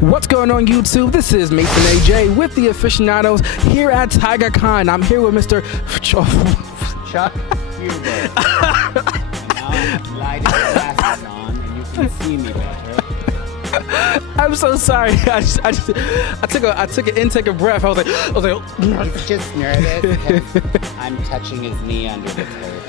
What's going on YouTube? This is Mason AJ with the Aficionados here at TigerCon. I'm here with Mr. Chuck Huber. Now I'm lighting glasses on and you can see me better. I'm so sorry. I took an intake of breath. I was like, He's just nervous because I'm touching his knee under the table.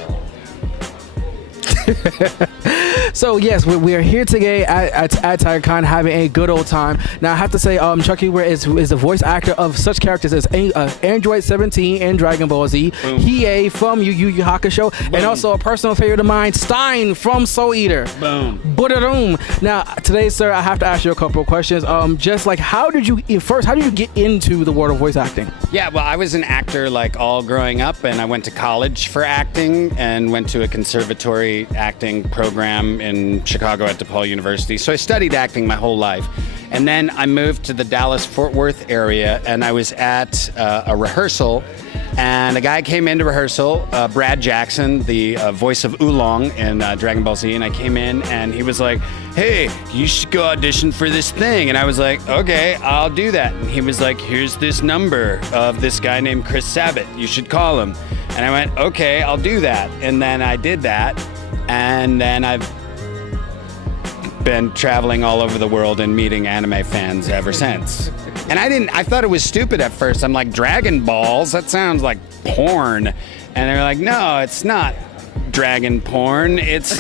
So yes, we are here today at TigerCon having a good old time. Now I have to say, Chuck Huber is the voice actor of such characters as Android 17 in Dragon Ball Z, Hiei from Yu Yu Hakusho, and also a personal favorite of mine, Stein from Soul Eater. Boom. Boom. Now today, sir, I have to ask you a couple of questions. Just like how did you get into the world of voice acting? Yeah, well, I was an actor like all growing up, and I went to college for acting and went to a conservatory acting program in Chicago at DePaul University. So I studied acting my whole life. And then I moved to the Dallas-Fort Worth area, and I was at a rehearsal, and a guy came into rehearsal, Brad Jackson, the voice of Oolong in Dragon Ball Z, and I came in, and he was like, hey, you should go audition for this thing. And I was like, okay, I'll do that. And he was like, here's this number of this guy named Chris Sabat. You should call him. And I went, okay, I'll do that. And then I did that, and then I've been traveling all over the world and meeting anime fans ever since. And I thought it was stupid at first. I'm like, Dragon Balls? That sounds like porn. And they're like, no, it's not dragon porn. It's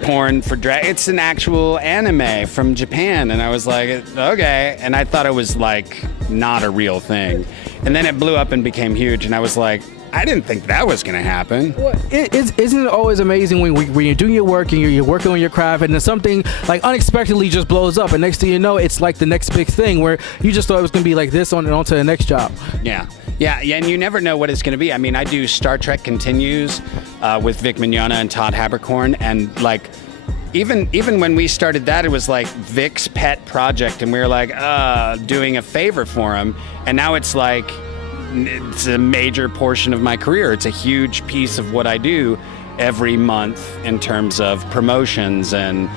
porn for it's an actual anime from Japan. And I was like, okay. And I thought it was like not a real thing. And then it blew up and became huge. And I was like, I didn't think that was going to happen. Well, isn't it always amazing when you're doing your work and you're working on your craft and then something like unexpectedly just blows up and next thing you know, it's like the next big thing where you just thought it was going to be like this on to the next job. Yeah, and you never know what it's going to be. I mean, I do Star Trek Continues with Vic Mignogna and Todd Haberkorn, and like even when we started that, it was like Vic's pet project, and we were like doing a favor for him, and now it's like it's a major portion of my career. It's a huge piece of what I do every month in terms of promotions and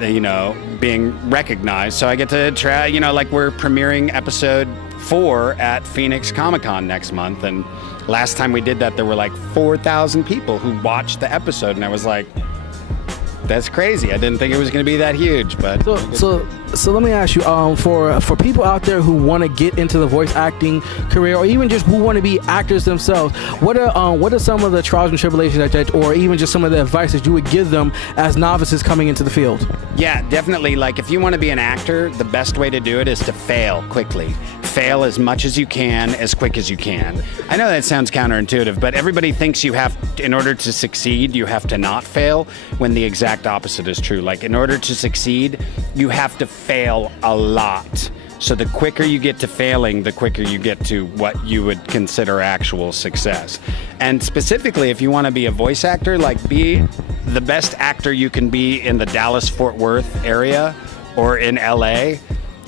you know, being recognized. So I get to try, you know, like we're premiering episode 4 at Phoenix Comic-Con next month, and last time we did that there were like 4,000 people who watched the episode, and I was like, that's crazy. I didn't think it was going to be that huge, but so let me ask you, for people out there who want to get into the voice acting career, or even just who want to be actors themselves, what are some of the trials and tribulations that, or even just some of the advice that you would give them as novices coming into the field? Yeah, definitely. Like if you want to be an actor, the best way to do it is to fail quickly. Fail as much as you can, as quick as you can. I know that sounds counterintuitive, but everybody thinks you have, in order to succeed, you have to not fail, when the exact opposite is true. Like in order to succeed, you have to fail a lot. So the quicker you get to failing, the quicker you get to what you would consider actual success. And specifically, if you want to be a voice actor, like be the best actor you can be in the Dallas-Fort Worth area or in LA,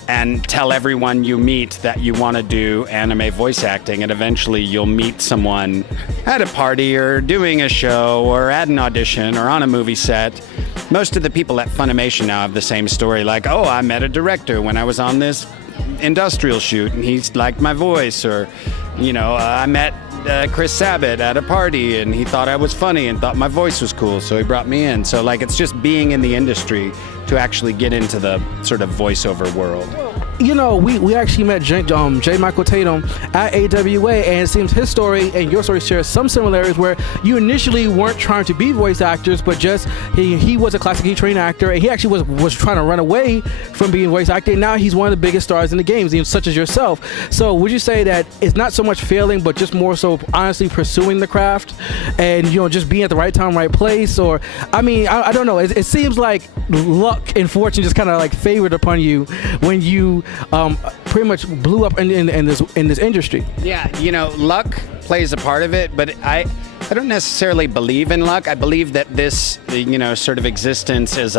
and tell everyone you meet that you want to do anime voice acting, and eventually you'll meet someone at a party or doing a show or at an audition or on a movie set. Most of the people at Funimation now have the same story, like, oh, I met a director when I was on this industrial shoot and he's liked my voice, or, you know, I met Chris Sabat at a party and he thought I was funny and thought my voice was cool, so he brought me in. So like, it's just being in the industry to actually get into the sort of voiceover world. You know, we actually met J. Michael Tatum at AWA, and it seems his story and your story share some similarities where you initially weren't trying to be voice actors, but just he was a classically trained actor, and he actually was trying to run away from being voice acting. Now he's one of the biggest stars in the games, even such as yourself. So would you say that it's not so much failing, but just more so honestly pursuing the craft and, you know, just being at the right time, right place? Or, I mean, I don't know. It seems like luck and fortune just kind of like favored upon you when you pretty much blew up in this industry. Yeah, you know, luck plays a part of it, but I don't necessarily believe in luck. I believe that this, you know, sort of existence is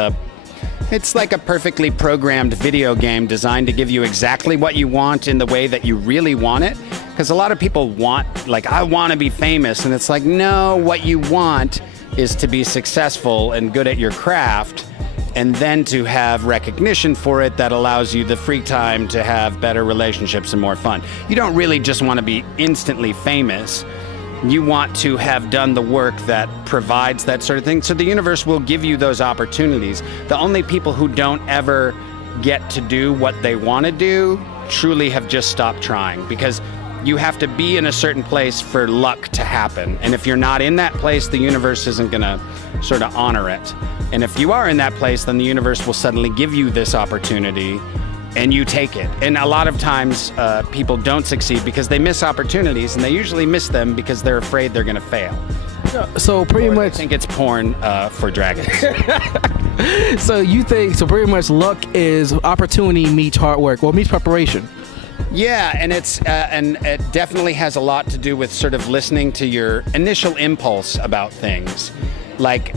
it's like a perfectly programmed video game designed to give you exactly what you want in the way that you really want it. Because a lot of people want, like, I want to be famous, and it's like, no, what you want is to be successful and good at your craft. and then to have recognition for it that allows you the free time to have better relationships and more fun. You don't really just want to be instantly famous. You want to have done the work that provides that sort of thing. So the universe will give you those opportunities. The only people who don't ever get to do what they want to do truly have just stopped trying, because you have to be in a certain place for luck to happen. And if you're not in that place, the universe isn't going to sort of honor it. And if you are in that place, then the universe will suddenly give you this opportunity and you take it. And a lot of times people don't succeed because they miss opportunities, and they usually miss them because they're afraid they're going to fail. So pretty Or much, they think it's porn for dragons. so pretty much luck is opportunity meets hard work, or meets preparation. Yeah, and it definitely has a lot to do with sort of listening to your initial impulse about things. Like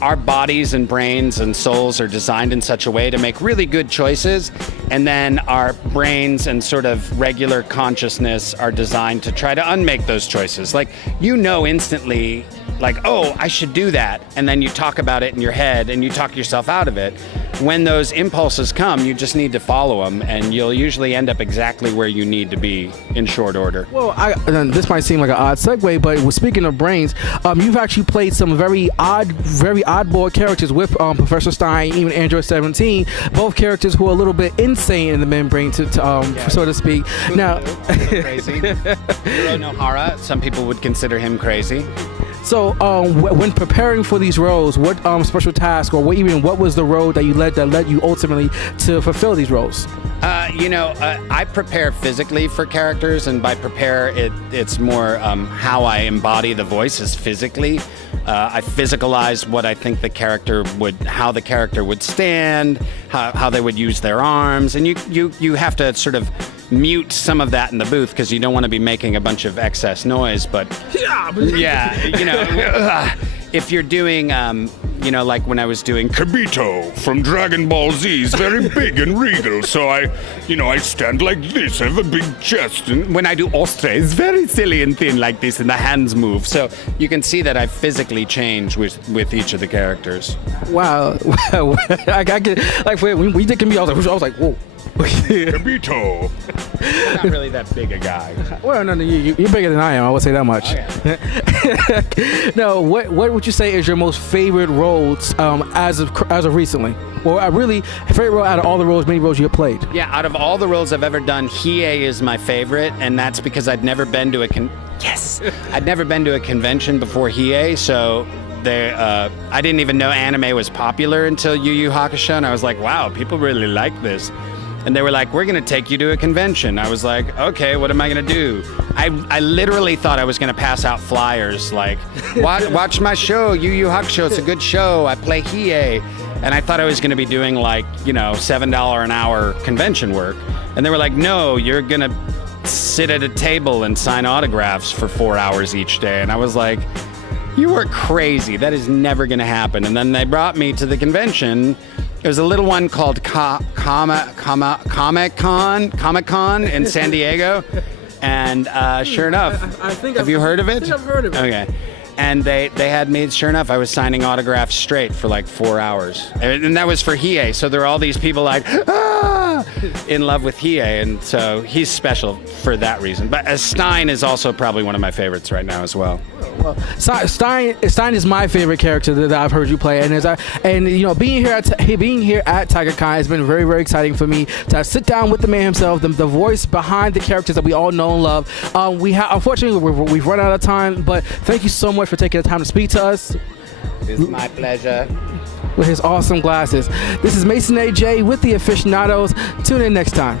our bodies and brains and souls are designed in such a way to make really good choices, and then our brains and sort of regular consciousness are designed to try to unmake those choices. Like, you know instantly, like, oh, I should do that, and then you talk about it in your head and you talk yourself out of it. When those impulses come, you just need to follow them, and you'll usually end up exactly where you need to be in short order. Well, this might seem like an odd segue, but speaking of brains, you've actually played some very oddball characters with Professor Stein, even Android 17, both characters who are a little bit insane in the membrane, so to speak. Now, crazy. Hiro Nohara, some people would consider him crazy. So, when preparing for these roles, what special task, or what was the road that led you ultimately to fulfill these roles? I prepare physically for characters, and by prepare, it's more how I embody the voices physically. I physicalize what I think how the character would stand, how they would use their arms, and you have to sort of mute some of that in the booth because you don't want to be making a bunch of excess noise. But yeah, if you're doing, like when I was doing Kibito from Dragonball Z is very big and regal, so I stand like this, I have a big chest. and when I do Ostre, it's very silly and thin like this, and the hands move. So you can see that I physically change with each of the characters. Wow. I get, like, when we did Kibito, I was like, whoa. Kibito. I'm not really that big a guy. Well, no, you're bigger than I am. I would say that much. Okay. No, what would you say is your most favorite roles as of recently? Or really favorite role out of all the roles, many roles you have played? Yeah, out of all the roles I've ever done, Hiei is my favorite, and that's because I'd never been to a convention before Hiei, so I didn't even know anime was popular until Yu Yu Hakusho, and I was like, wow, people really like this. And they were like, we're going to take you to a convention. I was like, okay, what am I going to do? I literally thought I was going to pass out flyers like, watch my show, Yu Yu Hakusho, it's a good show. I play Hiei. And I thought I was going to be doing like, $7 an hour convention work. And they were like, no, you're going to sit at a table and sign autographs for 4 hours each day. And I was like, you are crazy. That is never going to happen. And then they brought me to the convention. It was a little one called Comic-Con in San Diego. And sure enough, have you heard of it? I think I've heard of it. Okay. And they had me, sure enough, I was signing autographs straight for like 4 hours. And that was for Hiei. So there were all these people like, in love with Hiei. And so he's special for that reason. But Stein is also probably one of my favorites right now as well. Well, Stein is my favorite character that I've heard you play, and being here at TigerCon has been very, very exciting for me to sit down with the man himself, the voice behind the characters that we all know and love. Unfortunately we've run out of time, but thank you so much for taking the time to speak to us. It's my pleasure. With his awesome glasses. This is Mason AJ with the Aficionados. Tune in next time.